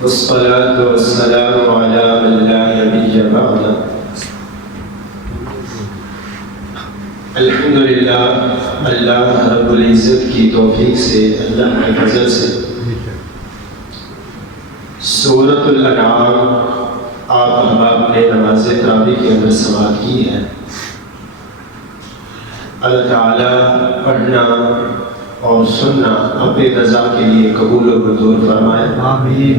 والصلاة والسلام على من لا نبي بعده الحمدللہ اللہ رب العزت کی توفیق سے، اللہ کے فضل سے سورۃ الانعام آپ احباب نے نماز تراویح کے اندر سماعت کی ہے۔ اللہ تعالیٰ پڑھنا اور سننا اپنے رضا کے لیے قبول و منظور فرمائے، آمین۔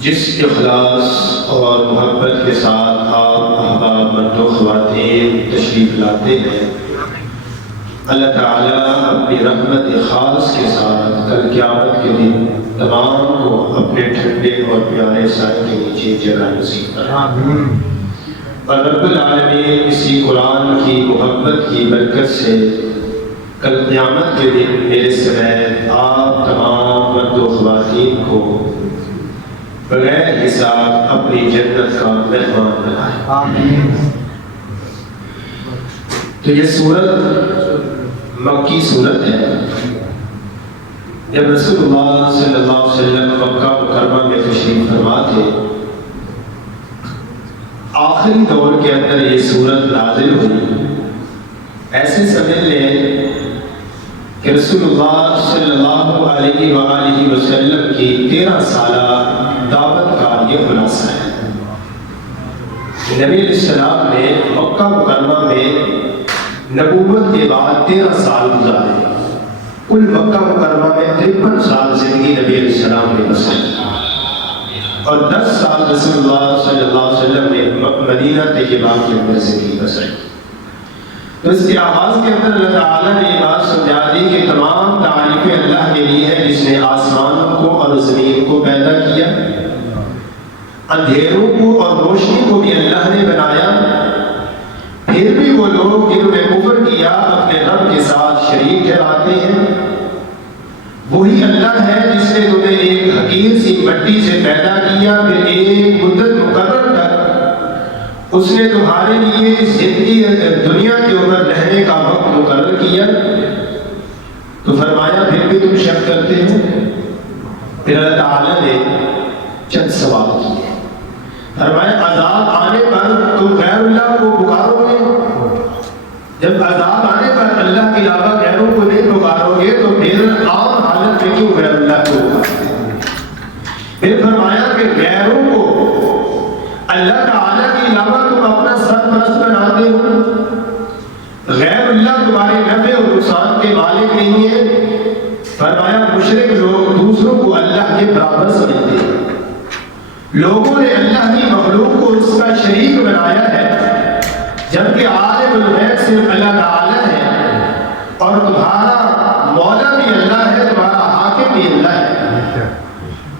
جس اخلاص اور محبت کے ساتھ آپ احباب مرد و خواتین تشریف لاتے ہیں، اللہ تعالیٰ اپنی رحمت خاص کے ساتھ کل قیامت کے دن تمام کو اپنے ٹھنڈے اور پیارے سائے کے نیچے جگہ نصیب فرمائے، اور رب العالمین اسی قرآن کی محبت کی برکت سے کل قیامت کے دن میرے سمیت آپ تمام مرد و خواتین کو بغیر حساب اپنی جنت کا مہمان بنائے، آمین۔ تو یہ سورت مکی سورت ہے۔ جب رسول اللہ صلی اللہ علیہ وسلم مکہ مکرمہ میں تشریف فرما تھے، آخری دور کے اندر یہ سورت نازل ہوئی۔ ایسے سمجھ لیں کہ رسول اللہ صلی اللہ علیہ وآلہ وسلم کی 13 سالہ دعوت کا یہ خلاصہ ہے۔ نبی علیہ السلام نے مکہ مکرمہ میں نبوت کے بعد 13 سال گزارے۔ کل مکہ مکرمہ میں 53 سال زندگی نبی علیہ السلام نے بسری، اور 10 سال رسول اللہ صلی اللہ علیہ وسلم نے مدینہ طیبہ کے اندر زندگی بسری۔ تو اس کے آغاز کے اندر اللہ تعالیٰ نے یہ بات سمجھا دی کہ تمام تعریفیں اللہ کے لیے ہیں جس نے آسمانوں کو اور زمین کو پیدا کیا، اندھیروں کو اور روشنی کو بھی اللہ نے بنایا۔ پھر بھی وہ لوگ جنہوں نے کفر کیا اپنے رب کے ساتھ شریک ٹھہراتے ہیں۔ وہی اللہ ہے جس نے تمہیں ایک حقیر سی مٹی سے پیدا کیا، پھر ایک مدت مقرر کر اس نے تمہارے لیے زندگی دنیا کے اوپر رہنے کا وقت مقرر کیا۔ تو فرمایا پھر بھی تم شک کرتے ہو؟ پھر اللہ تعالیٰ نے چند سوال کیے۔ فرمایا عذاب آنے پر تم غیر اللہ کو پکارو گے؟ جب عذاب آنے پر اللہ کے علاوہ غیروں کو نہیں پکارو گے تو پھر عام حالت میں کیوں غیر اللہ کو پکارتے ہیں؟ پھر فرمایا کہ غیروں کو اللہ تعالیٰ کے علاوہ تم اپنا سرپرست بناتے ہو، غیر اللہ تمہارے نفع اور نقصان کے مالک نہیں ہے۔ فرمایا مشرک لوگ دوسروں کو اللہ کے برابر سمجھتے ہیں۔ لوگوں نے اللہ کی مخلوق کو اس کا شریک بنایا ہے، جبکہ عالم الغیب صرف اللہ تعالیٰ ہے، اور تمہارا مولا بھی اللہ ہے، تمہارا حاکم بھی اللہ ہے۔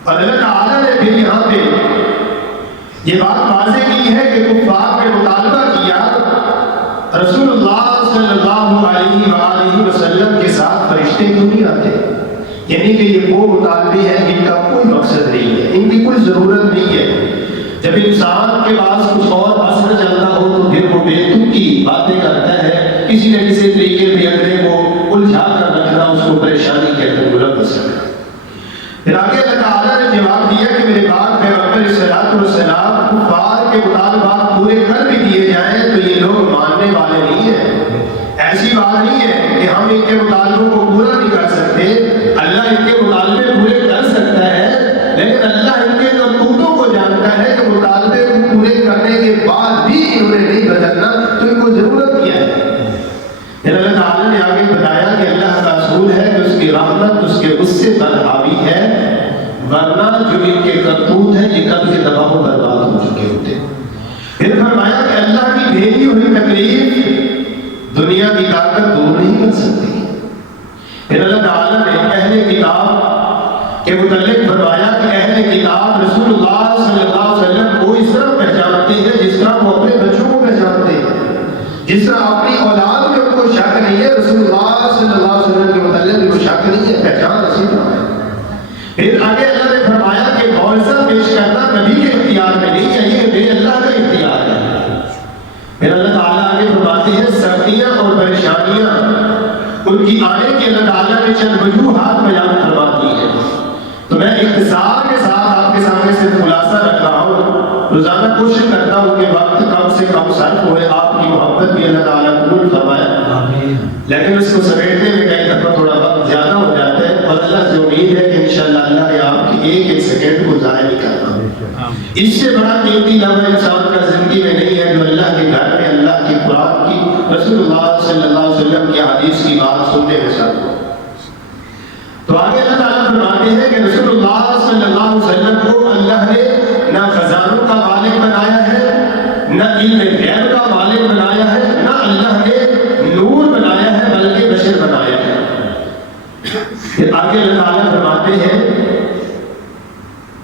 اور اللہ تعالیٰ نے پھر یہاں پہ یہ بات واضح کی ہے کہ کفار نے مطالبہ کیا رسول اللہ صلی اللہ علیہ وآلہ وسلم کے ساتھ فرشتے کیوں نہیں آتے؟ یعنی کہ یہ وہ مطالبے ہیں جن کا کوئی مقصد نہیں ہے، ان کی کوئی ضرورت نہیں ہے۔ جب انسان کے پاس کچھ اور اثر چلتا ہو تو پھر وہ بیتوک کی باتیں کرتا ہے، کسی نہ کسی طریقے پہ اگلے کو الجھا کر رکھنا، اس کو پریشانی کے اندر ملوث کرنا۔ پھر آگے اللہ تعالیٰ نے جواب دیا کہ میرے بعد پیغمبر صلیٰ والسلام کفار کے مطالبات پورے کر بھی دیے جائیں تو یہ لوگ ماننے والے نہیں ہیں۔ ایسی بات نہیں ہے کہ ہم ان کے مطالبوں کو پورا نہیں کر سکتے، اللہ ان کے مطالبے پورے کر سکتا ہے، لیکن اللہ ان کے کرتوتوں کو جانتا ہے کہ مطالبے کو پورے کرنے کے بعد بھی انہوں نے نہیں بدلنا، تو ان کو ضرورت کیا ہے؟ پھر اللہ تعالیٰ نے آگے بتایا کہ اللہ کا اصول ہے کہ اس کی رحمت اس کے غصے پر حاوی ہے، ورنہ جو ان کے کرتوت ہیں یہ کب سے تباہ و برباد ہو چکے ہوتے۔ پھر فرمایا کہ اللہ کی بھیجی ہوئی تکلیف دنیا کی طاقت دور نہیں کر سکتی۔ پھر اللہ تعالیٰ نے اہل کتاب کے متعلق فرمایا کہ اہل کتاب رسول اللہ صلی اللہ علیہ وسلم کو اس طرح پہچانتے ہیں جس طرح وہ اپنے بچوں کو پہچانتے ہیں، جس طرح اپنی اولاد میں ان کو شک نہیں ہے، رسول اللہ صلی اللہ علیہ وسلم کے متعلق ان کو شک نہیں ہے، پہچان اسی طرح ہے۔ پھر آگے اللہ نے فرمایا کہ معجزہ پیش کرنا نبی کے اختیار میں نہیں چاہیے، یہ اللہ کا اختیار ہے۔ پھر اللہ تعالیٰ آگے فرماتے ہیں سختیاں اور پریشانیاں ان کی آنے کی اللہ تعالیٰ نے چند وجوہات بیان فرما دی ہیں۔ اختصار کے ساتھ آپ کے سامنے سے خلاصہ رکھ رہا ہوں. روزانہ کوشش کرتا ہوں کہ وقت کم سے کم صرف ہوئے. آپ کی محبت بھی اللہ تعالیٰ قبول فرمائے, لیکن اس کو سمیٹنے میں کئی دفعہ تھوڑا وقت زیادہ ہو جاتا ہے, اور اللہ سے امید ہے کہ انشاءاللہ اللہ نے آپ کی ایک ایک سیکنڈ کو ضائع نہیں کرنا. اس سے بڑا قیمتی لمحہ انسان کا زندگی میں نہیں ہے جو اللہ کے گھر میں اللہ کی قرآن کی, رسول اللہ صلی اللہ علیہ وسلم کی حدیث کی بات سننے میں صرف ہو. تو آگے اللہ تعالیٰ فرماتے ہیں کہ رسول اللہ صلی اللہ علیہ وسلم کو اللہ نے نہ خزانوں کا مالک بنایا ہے, نہ علم غیب کا مالک بنایا ہے, نہ اللہ نے نور بنایا ہے بلکہ بشر بنایا ہے. پھر آگے اللہ تعالیٰ فرماتے ہیں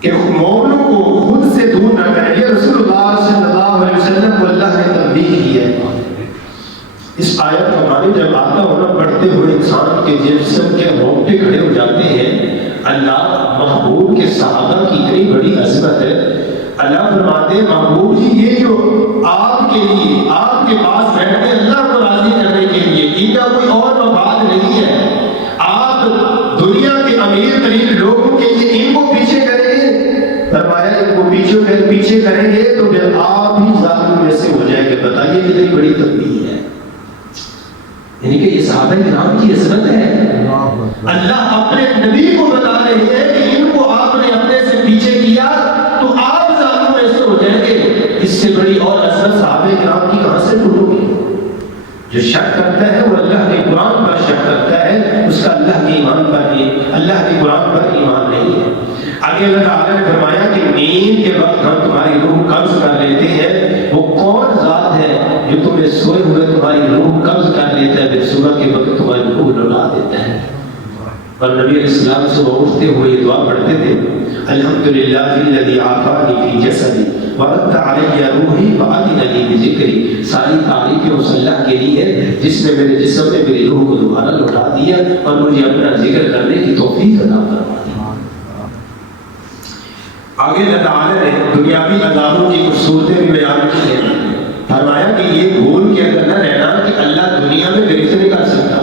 کہ مومنوں کو خود سے دور نہ کریں. یہ رسول اللہ صلی اللہ علیہ وسلم کو اللہ نے تنبیہ کی ہے. اس آیت کا معنی جب آتا ہونا پڑھتے ہوئے انسان کے جسم کے رونگٹے کھڑے ہو جاتے ہیں. اللہ محبوب کے صحابہ کی اتنی بڑی عظمت ہے. اللہ فرماتے ہیں محبوب جی یہ جو آپ کے لیے آپ کے پاس بیٹھتے ہیں اللہ کو راضی کرنے کے لیے, ان کا کوئی اور مفاد نہیں ہے. آپ دنیا کے امیر ترین لوگوں کے لیے ان کو پیچھے کریں گے, فرمایا ان کو پیچھے کریں گے تو پھر آپ ہی ظالم میں سے ہو جائیں گے. بتائیے کتنی بڑی تنبیہ ہے. یعنی کہ یہ صحابہ کرام کی عظمت ہے. اللہ اپنے نبی کو بتا رہے ہیں کہ ان کو آپ نے اپنے سے پیچھے کیا تو آپ ظالم میں سے ہو جائیں گے. اس سے بڑی اور عظمت صحابہ کرام کی کہاں سے ڈھونڈو گی؟ جو شک کرتا ہے وہ اللہ کے قرآن پر شک کرتا ہے, اس کا اللہ کے ایمان پر اللہ کے قرآن پر ایمان نہیں ہے. آگے اللہ تعالیٰ نے فرمایا کہ نیند کے وقت ہم تمہاری روح قبض کر لیتے ہیں. وہ کون ذات ہے جو تمہیں سوئے ہوئے تمہاری روح قبض کر لیتا ہے پھر صبح کے وقت تمہاری روح لوٹا دیتا ہے. اور نبی علیہ السلام صبح اٹھتے ہوئے یہ دعا پڑھتے تھے, الحمدللہ الذی عافانی فی جسدی ورد علی روحی وأذن لی بذکری. ساری تعریفیں اس اللہ کے لیے ہے جس نے میرے جسم میں میری روح کو دوبارہ لوٹا دیا اور مجھے اپنا ذکر کرنے کی توفیق عطا فرما دی. آگے اللہ تعالیٰ نے دنیاوی عذابوں کی کچھ صورتیں بھی بیان کی ہیں. فرمایا کہ یہ بھول کے اندر نہ رہنا کہ اللہ دنیا میں گرفت نہیں کر سکتا.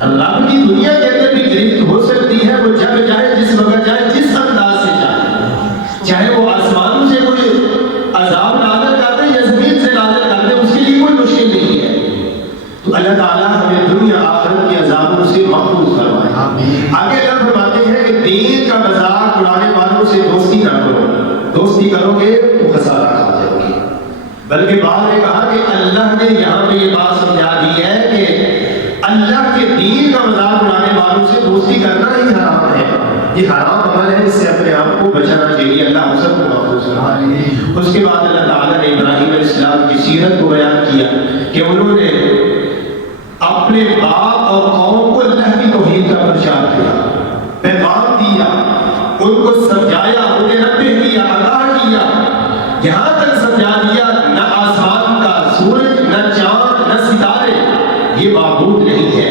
رب کی دنیا کے اندر بھی گرفت ہو سکتی ہے, وہ جب چاہے جس وقت چاہے جس انداز سے چاہے, چاہے وہ آسمانوں سے کوئی عذاب نازل کر دے یا زمین سے نازل کر دے, اس کے لیے کوئی مشکل نہیں ہے. تو اللہ تعالیٰ ہمیں دنیا آخرت کے عذابوں سے محفوظ فرمائے. آگے اللہ فرماتے ہیں کہ دین کا مذاق اڑانے والوں سے دوستی نہ کرو. دوستی کرو گے تو خسارہ کھا جاؤ گے. بلکہ بعد نے کہا کہ اللہ نے یہاں پہ یہ بات سمجھا دی ہے کہ اللہ کے دین کا مذاق اڑانے والوں سے دوستی کرنا ہی حرام ہے. یہ حرام عمل ہے, اس سے اپنے آپ کو بچانا چاہیے. اللہ ہم سب کو محفوظ فرمائے. اس کے بعد اللہ تعالیٰ نے ابراہیم علیہ السلام کی سیرت کو بیان کیا کہ انہوں نے اپنے باپ اور قوم کو اللہ کی توحید کا پرچار کیا, پیغام دیا, ان کو سمجھایا, انہیں نبہ کیا, آگاہ کیا, یہاں تک سمجھا دیا نہ آسمان کا سورج, نہ چاند, نہ ستارے یہ معبود نہیں ہے.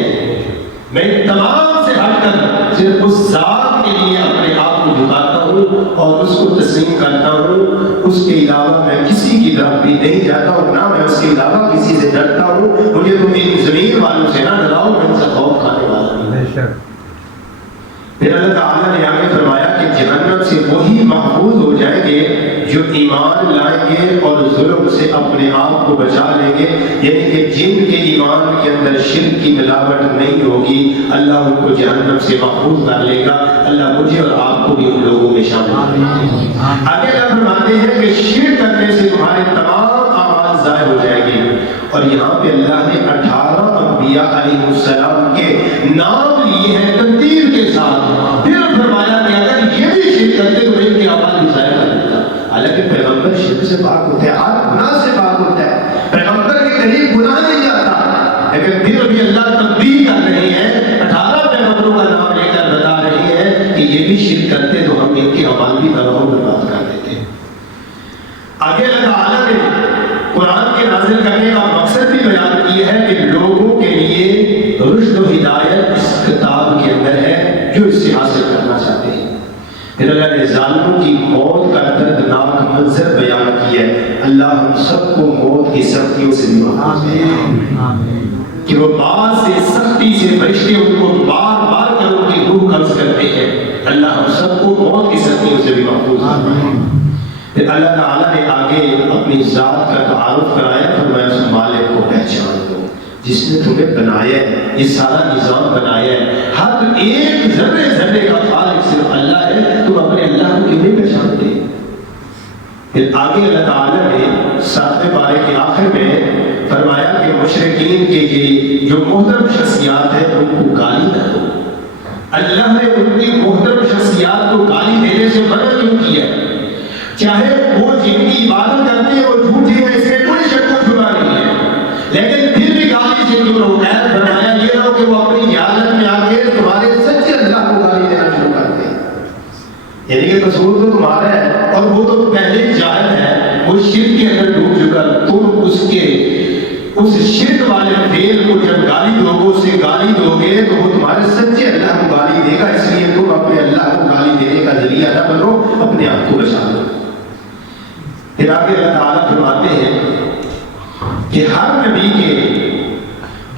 میں تمام سے ہٹ کر صرف اس ذات کے لیے اپنے آپ کو جھکاتا ہوں اور اس کو تسلیم کرتا ہوں. اس کے علاوہ میں کسی کی طرف بھی نہیں جاتا ہوں, نہ میں اس کے علاوہ کسی سے ڈرتا ہوں. مجھے تم ان زمین والوں سے نہ ڈراؤ, میں ان سے خوف کھانے والا نہیں. پھر اللہ تعالیٰ نے آگے فرمایا کہ جہنم سے وہی محفوظ ہو جائیں گے جو ایمان لائیں گے اور ظلم سے اپنے آپ کو بچا لیں گے. یعنی کہ جن کے ایمان کے اندر شرک کی ملاوٹ نہیں ہوگی اللہ ان کو جہنم سے محفوظ کر لے گا. اللہ مجھے اور آپ کو بھی ان لوگوں میں شامل کرے. آگے اللہ فرماتے ہیں کہ شرک کرنے سے تمہارے تمام اعمال ضائع ہو جائیں گے. اور یہاں پہ اللہ نے 18 انبیاء علیہ السلام کے نام لیے ہیں تقدیر کے ساتھ. پھر فرمایا کہ اگر یہ بھی شرک کرتے تو ان کے اعمال بھی ضائع کر دیتا. حالانکہ پیغمبر شرک سے پاک ہوتا ہے, ہر گناہ سے پاک ہوتا ہے, پیغمبر کے قریب گناہ نہیں جاتا, لیکن پھر بھی اللہ تنبیہ کر رہے ہیں, 18 پیغمبروں کا نام لے کر بتا رہے ہیں کہ یہ بھی شرک کرتے تو ہم ان کے اعمال بھی تباہ و برباد کر دیتے. آگے اللہ تعالیٰ نے قرآن کے نازل کرنے کا مقصد بھی بیان کیا ہے کہ لوگوں کے لیے رشد و ہدایت اس کتاب کے اندر ہے جو اس سے حاصل کرنا چاہتے ہیں. پھر اللہ نے ظالموں کی موت کا دردناک منظر بیان کیا ہے. اللہ ہم سب کو موت کی سختیوں سے بھی محفوظ کہ وہ بعض سے سختی سے فرشتے ان کو بار بار کر ان کی روح قبض کرتے ہیں. اللہ ہم سب کو موت کی سختیوں سے بھی محفوظ فرمائے۔ پھر اللہ تعالیٰ نے آگے اپنی ذات کا تعارف کرایا، فرمایا اس مالک کو پہچان دو جس نے تمہیں بنایا ہے، یہ سارا نظام بنایا ہے، ہر ایک ذرے ذرے کا خالق صرف اللہ ہے، تم اپنے اللہ کو کیوں نہیں پہچانتے؟ پھر آگے اللہ تعالیٰ نے 7ویں پارے کے آخر میں فرمایا کہ مشرکین کے یہ جو محترم شخصیات ہیں ان کو گالی نہ دو۔ اللہ نے ان کی محترم شخصیات کو گالی دینے سے منع کیوں کیا؟ چاہے وہ جن کی عبادت کرتے ہیں وہ جھوٹے ہیں، اس میں کوئی شک و شبہ نہیں ہے، لیکن پھر بھی گالی سے کیوں روکا ہے؟ فرمایا یہ نہ ہو کہ وہ اپنی جہالت میں آ کے تمہارے سچے اللہ کو گالی دینا شروع کر دیں، یعنی کہ قصور تو تمہارا ہے اور وہ تو پہلے جاہل ہے، وہ شرک کے اندر ڈوب چکا، تم اس شرک والے فعل کو جب گالی دو گے، اسے گالی دو گے تو وہ تمہارے سچے اللہ کو گالی دے گا، اس لیے تم اپنے اللہ کو گالی دینے کا ذریعہ نہ بنو، اپنے آپ کو بچا لو۔ پھر آگے اللہ تعالیٰ فرماتے ہیں کہ ہر نبی کے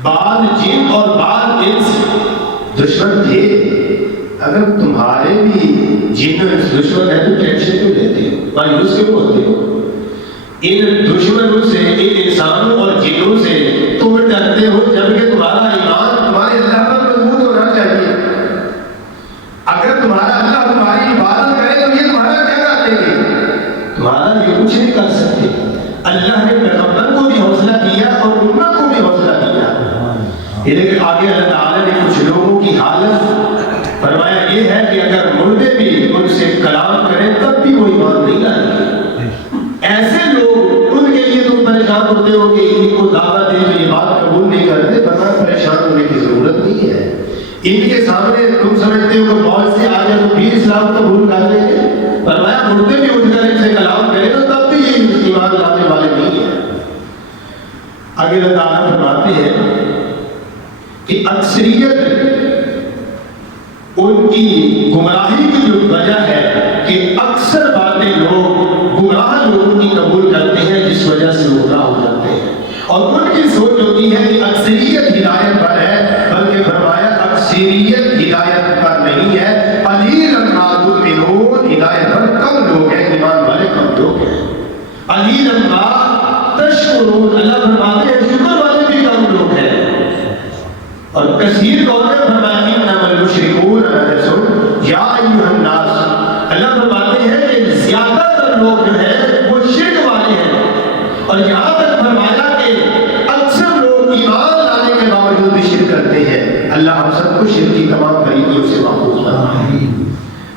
بعض جن اور بعض انس دشمن تھے، اگر تمہارے بھی جن اور انس دشمن ہے تو ٹینشن کیوں لیتے ہو، مایوس کیوں ہوتے ہو؟ ان دشمنوں سے، ان انسانوں اور جنوں سے تم ڈرتے ہو جبکہ تمہارا ایمان تمہارے اللہ پر مضبوط ہونا چاہیے۔ اگر تمہارا اللہ تمہاری عبادت کرے تو یہ تمہارا کیا کر دیں گے؟ تمہارا یہ کچھ نہیں کر سکتے۔ اللہ نے پیغمبر کو بھی حوصلہ دیا اور امت کو بھی حوصلہ دیا، لیکن آگے اللہ تعالیٰ نے کچھ لوگوں کی حالت فرمایا یہ ہے کہ اگر مردے بھی ان سے کلام کریں تب بھی وہ ایمان نہیں لائیں گے۔ ایسے لوگ ان کے لیے تم پریشان ہوتے ہو کہ ان کو دعوت دے تو یہ بات قبول نہیں کرتے، بتا پریشان ہونے کی ضرورت نہیں ہے۔ ان کے سامنے تم سمجھتے ہو کہ موت سے آ جائے تو پھر اسلام قبول کر لیں گے، فرمایا مردے بھی اٹھ کر ان سے کلام کرے تو تب بھی یہ ایمان لانے والے نہیں ہیں۔ آگے اللہ تعالیٰ فرماتے ہیں کہ اکثریت ان کی گمراہی کی جو وجہ ہے کہ اکثر باتیں لوگ گمراہ لوگوں کی قبول کرتے ہیں، جس وجہ سے گمراہ ہو جاتے ہیں، اور ان کی سوچ ہوتی ہے کہ اکثریت ہدایت پر ہے، بلکہ فرمایا اکثریت ہدایت پر نہیں ہے، قلیلا ما تؤمنون، ہدایت پر کم لوگ ہیں، ایمان والے کم لوگ ہیں، قلیلا ما تشکرون، اللہ فرماتے ہیں شکر والے بھی کم لوگ ہیں، اور کثیر کون ہے؟ فرمایا انما المشرکون نجس یا ایھا الناس، اللہ فرماتے ہیں کہ زیادہ تر لوگ جو ہیں وہ شرک والے ہیں، اور یہاں تک فرمایا کہ اکثر لوگ ایمان لانے کے باوجود بھی شرک کرتے ہیں۔ اللہ ہم سب کو شرک کی تمام طریقوں سے محفوظ فرمائے۔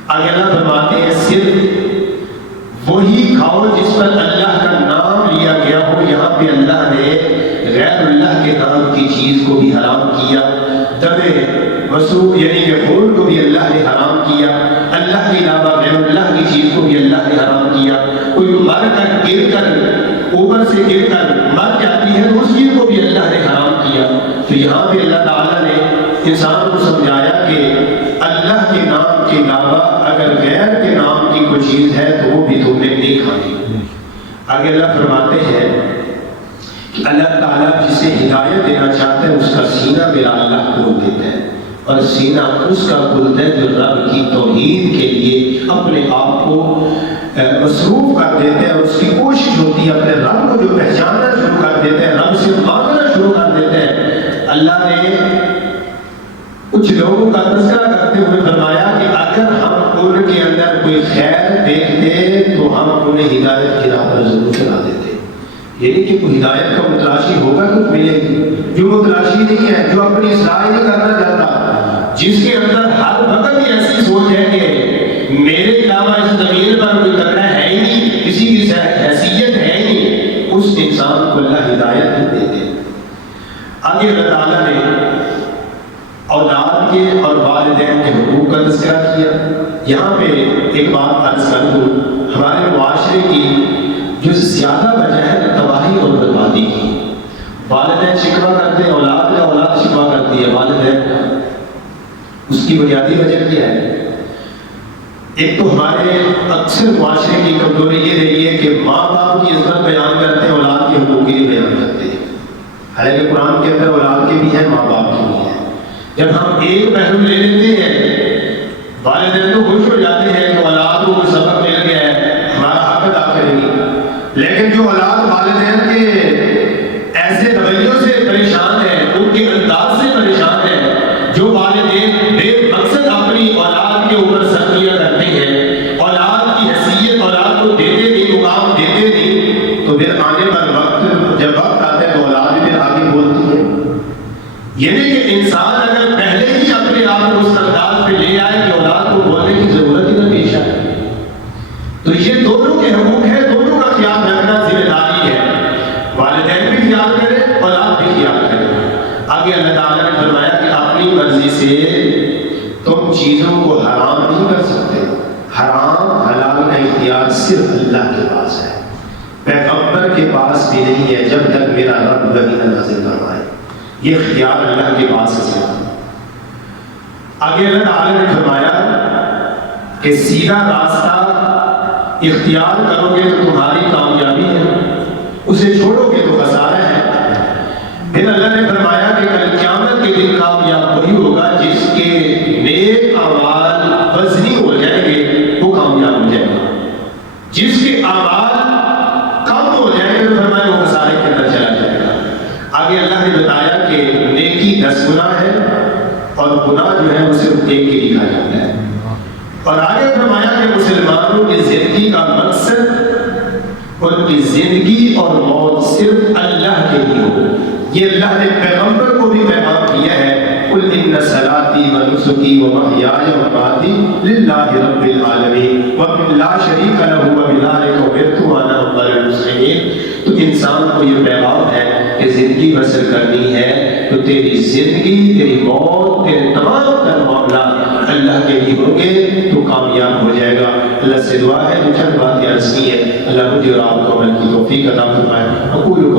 آگے اللہ فرماتے ہیں صرف وہی کھاؤ جس پر اللہ کا نام لیا گیا ہو، یہاں پہ اللہ نے غیر اللہ کے نام کی چیز کو بھی حرام کیا، دم مسروق یعنی کہ خون کو بھی اللہ نے حرام کیا، اللہ کے علاوہ غیر اللہ کی چیز کو بھی اللہ نے حرام کیا، کوئی مر کر گر کر اوپر سے گر کر مر جاتی ہے تو اس چیز کو بھی اللہ نے حرام کیا۔ تو یہاں پہ اللہ تعالیٰ نے انسان کو سمجھایا کہ اللہ کے نام کے علاوہ اگر غیر کے نام کی کوئی چیز ہے تو وہ بھی تم نے نہیں کھانی۔ آگے اللہ فرماتے ہیں کہ اللہ تعالیٰ جسے ہدایت دینا چاہتا ہے اس کا سینہ میرا اللہ کھول دیتا ہے، اور سینہ اس کا کھلتا ہے جو رب کی توحید کے لیے اپنے آپ کو مصروف کر دیتے ہیں، اس کی کوشش ہوتی ہے اپنے رب کو جو پہچاننا شروع کر دیتے ہیں، رب سے مانگنا شروع کر دیتے ہیں۔ اللہ نے کچھ لوگوں کا تذکرہ کرتے ہوئے فرمایا کہ اگر ہم ان کے اندر کوئی خیر دیکھتے تو ہم انہیں ہدایت کی راہ پر ضرور چلا دیتے، یعنی کہ کوئی ہدایت کا متلاشی ہوگا تو ملے گی، جو متلاشی نہیں ہے، جو اپنی اصلاح نہیں کرنا چاہتا، جس کے اندر ہر وقت ہی ایسی سوچ ہے کہ میرے علاوہ اس زمین پر کوئی تگڑا ہے ہی نہیں، کسی کی حیثیت ہے ہی نہیں، اس انسان کو اللہ ہدایت نہیں دیتے۔ آگے اللہ تعالیٰ نے اولاد کے اور والدین کے حقوق کا تذکرہ کیا۔ یہاں پہ ایک بات عرض کر دوں، ہمارے معاشرے کی جو زیادہ وجہ ہے تباہی اور بربادی کی، والدین شکوہ کرتے ہیں، اولاد کا اولاد شکوہ کرتی ہے والدین کا، اس کی بنیادی وجہ کیا ہے؟ ایک تو ہمارے اکثر معاشرے کی کمزوری یہ رہی ہے کہ ماں باپ کی عزت بیان کرتے ہیں، اولاد کے حقوق کی بیان کرتے ہیں، حالانکہ قرآن کے اندر اولاد کے بھی ہیں، ماں باپ کے بھی ہیں۔ جب ہم ایک پہلو لے لیتے ہیں، والدین تو خوش ہو جاتے ہیں کہ سے تم چیزوں کو حرام نہیں کر سکتے. حرام حلال کا اختیار صرف اللہ کے پاس ہے، پیغمبر کے پاس بھی نہیں ہے جب تک میرا رب وحی نازل نہ فرمائے. یہ اختیار اللہ کے پاس ہے. آگے اللہ تعالی نے فرمایا کہ سیدھا راستہ اختیار کرو گے تو تمہاری کامیابی ہے، اسے چھوڑو گے تو خسارہ ہے. پھر اللہ نے فرمایا کہ کل قیامت کے دن کامیاب وہی ہوگا جس کے نیک اعمال وزنی ہو جائیں گے، وہ کامیاب ہو جائے گا. جس کے اعمال کم ہو جائیں گے تو فرمایا وہ خسارے کے اندر چلا جائے گا. آگے اللہ نے بتایا کہ نیکی 10 گنا ہے اور گناہ جو ہے وہ صرف ایک کے لکھا جاتا ہے. اور آگے فرمایا کہ مسلمانوں کی زندگی کا مقصد، ان کی زندگی اور موت صرف اللہ کے لیے ہو. یہ اللہ نے پیغمبر کو بھی پیغام دیا ہے، قل ان صلاتی و نسکی و محیای و مماتی للہ رب العالمین لا شریک لہ وبذلک امرت وانا اول المسلمین. تو انسان کو یہ پیغام ہے کہ زندگی بسر کرنی ہے تو تیری زندگی، تیری موت، تیرے تمام تر معاملات اللہ کے لیے ہوں گے تو کامیاب ہو جائے گا. اللہ سے دعا ہے جو چند باتیں عرض کی ہے اللہ مجھے اور آپ کو عمل کی توفیق عطا فرمائے. اقول